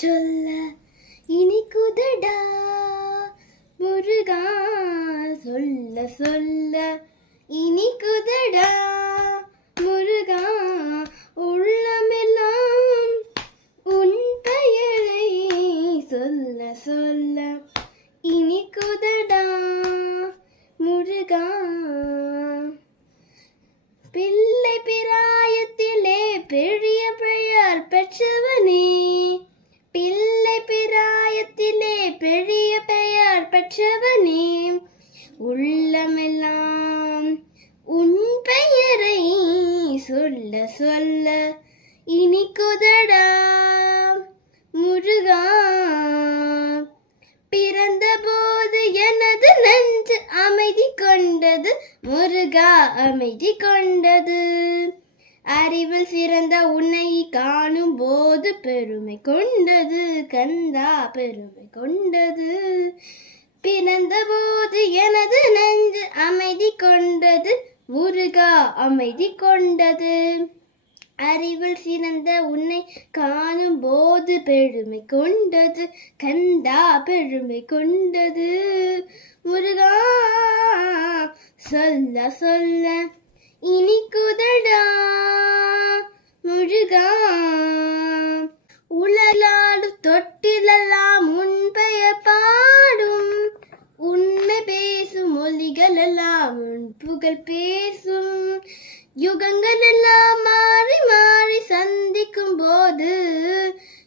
சொல்ல இனிக்குதடா முருகா, சொல்ல சொல்ல இனிக்குதடா முருகா, உள்ளமெல்லாம் உன் பெயரை சொல்ல சொல்ல இனிக்குதடா முருகா. பிள்ளை பிராயத்திலே பெரிய பெயர் பெற்றவனே, பிள்ளை பிராயத்திலே பெரிய பெயர் பெற்றவனே, உள்ளமெல்லாம் உன் பெயரை சொல்ல சொல்ல இனிக்குதடா முருகா. பிறந்த போது எனது நெஞ்சு அமைதி கொண்டது முருகா, அமைதி கொண்டது. அறிவில் சிறந்த உன்னை காணும் போது பெருமை கொண்டது கந்தா, பெருமை கொண்டது. பிறந்த போது எனது நெஞ்சு அமைதி கொண்டது முருகா, அமைதி கொண்டது. அறிவில் சிறந்த உன்னை காணும் போது பெருமை கொண்டது கந்தா, பெருமை கொண்டது. முருகா, சொல்ல சொல்ல இனிக்குதடா முருகா. உலகாடு தொட்டிலெல்லாம் உன் பெயர் பாடும், உண்மை பேசும் மொழிகள் எல்லாம் உன் புகழ் பேசும். யுகங்கள் எல்லாம் மாறி மாறி சந்திக்கும் போது,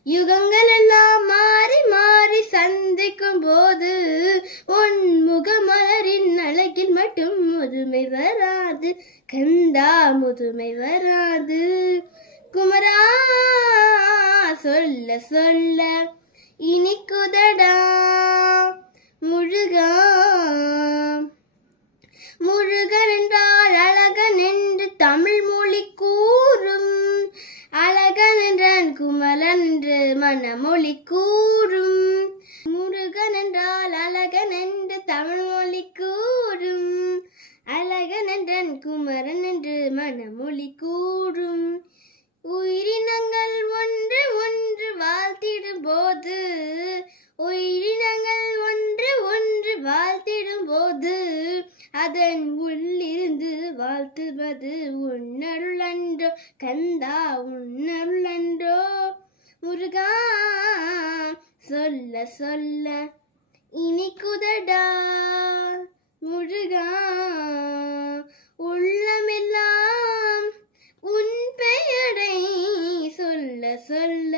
யுகங்கள் எல்லாம் மாறி மாறி சந்திக்கும் போது, உன் முகமலரின் அழகில் மட்டும் முதுமை வராது கந்தா, முதுமை வராது. குமரா, சொல்ல சொல்ல இனிக்குதடா முருகா. முருகன் என்றால் அழகன் என்று தமிழ் மொழி கூறும், அழகன் என்றான் குமரன் என்று மனமொழி கூறும். முருகன் என்றால் அழகன் என்று தமிழ் மொழி கூறும், அழகன் என்றான் குமரன் என்று மனமொழி கூறும். உயிரினங்கள் ஒன்று ஒன்று வாழ்த்திடும் போது, உயிரினங்கள் ஒன்று ஒன்று வாழ்த்திடும் போது, அதன் உள்ளிருந்து வாழ்த்துவது உன்னருள் அன்றோ கந்தா, உன்னருள் அன்றோ. முருகா, சொல்ல சொல்ல இனிக்குதடா முருகா. உள்ளமெல்லாம் உன் பெயரை சொல்ல சொல்ல